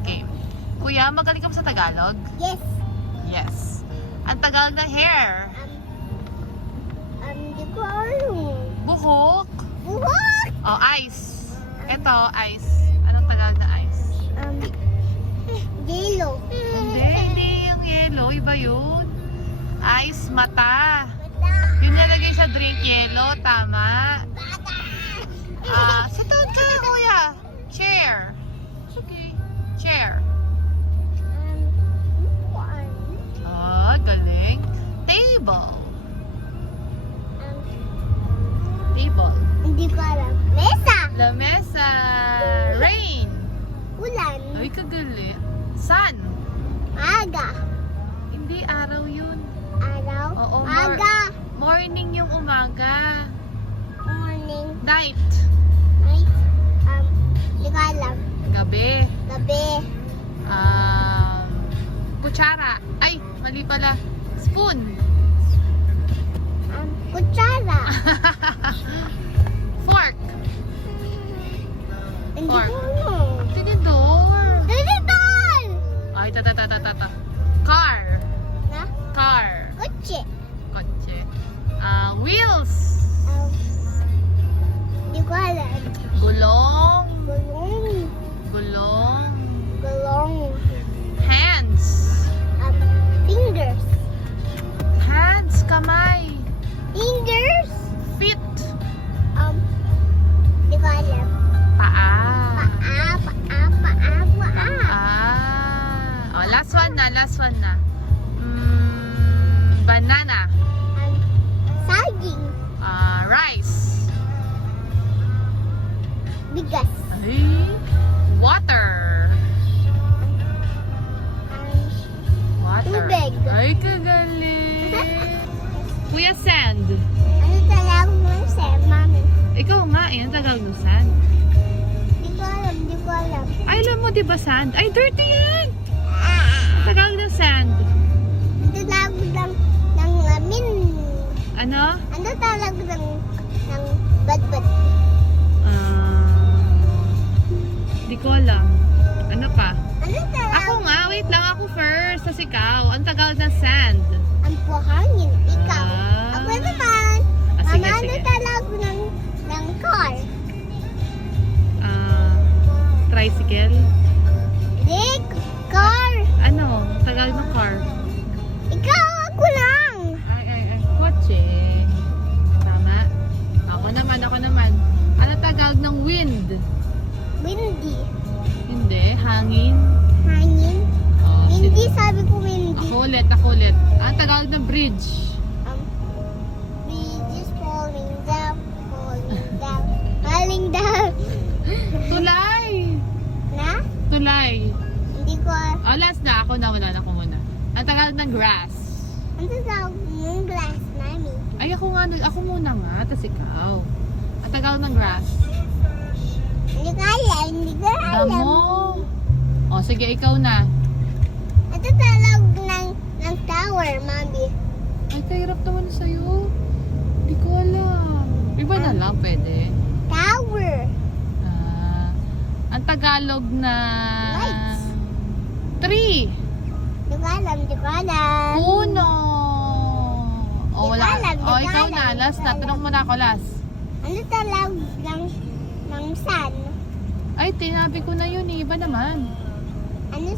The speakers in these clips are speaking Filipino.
game. Kuya, magaling ka ba sa Tagalog? Yes. Yes. Ang Tagalog ng hair. Di ko alam. Buhok. Buhok! Oh, ice. Ito, ice. Anong Tagalog na ice? Yellow. Hindi yung yellow. Iba yun. Ice, mata. Mata. Yung nalagay sa drink, yellow. Tama. Sit down ka, kuya. Chair. Okay. Chair. Galing. Table. Table. Hindi ko alam. Mesa. Lamesa. Rain. Ulan. Ay, kagaling. Sun. Aga. Hindi araw yun. Araw. Oo, Aga. Morning yung umaga. Morning. Night. Night. Hindi ko alam. Gabi. Gabi. Kutsara. Ay, mali pala. Spoon. Kutsara. Fork. Hindi Fork. ko alam. Tinidor. Tinidor! Ay, ta. Car. Na? Car. Kotse. Kotse. Wheels. Hindi ko alam. Gulong. Gulong. Gulong. Gulong. Hands. Fingers. Hands, kamay. Fingers. Feet. Hindi ko alam. Paa. Paa. Oh, last one na. Banana. Saging. Rice. Bigas. Ay, water. Tubig. Ay, kagaling. Kuya, sand. Ano talaga mo sa mami? Ikaw nga, yan Tagalog ng sand. Hindi ko alam. Ay, alam mo, di ba sand? Ay, dirty yan. Tagalog ng sand. Ito talaga ng amin. Ano? Ano talaga ng bat-bat? Di ko alam. Ano pa? Ano talaga? Ako nga, wait lang ako first. Tapos ikaw, ang Tagalog ng sand. Ang buhangin. Ikaw. Ako naman. Sige, Ano sige. talaga ng car? Tricycle. Dick, car. Ano? Tagalog ng car. Ikaw, ako lang. Ay. Kotse. Tama. Ako naman. Ano Tagalog ng wind? Windy. Hindi. Hangin. Hangin. Oh, Windy, sabi ko windy. Ako ulit. Ang Tagalog ng bridge. Bridge is falling down. Falling down. Tulay. Na? Tulay. Hindi ko Oh, last na. Ako muna. Ang Tagalog ng grass. ano tawag yung glass, mami? Ay, ako muna nga. Tapos ikaw. Ang Tagalog ng grass. Hindi ko alam. Damo. O, sige, ikaw na. Ito tawag ng tower, mami. Ay, kahirap naman sa'yo. Hindi ko alam. Iba na lang, pwede. Tower. Ang Tagalog na... Lights. Tree. Hindi ko alam. Puno. O, Di wala. ko alam, di O, ko ikaw alam, na. di Last ko na. alam. Tanong mo na ako, last. Ano tawag ng sun? Ay, tinabi ko na yun eh. Iba naman. Ano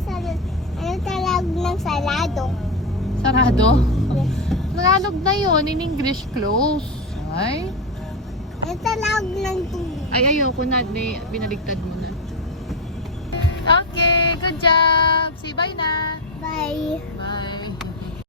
tawag ng salado? Sarado. Tagalog na yun. In English, close. Ay. Ano tawag ng tubig? Ay, ayoko na. Binaligtad mo na. Okay, good job. Say bye na. Bye. Bye.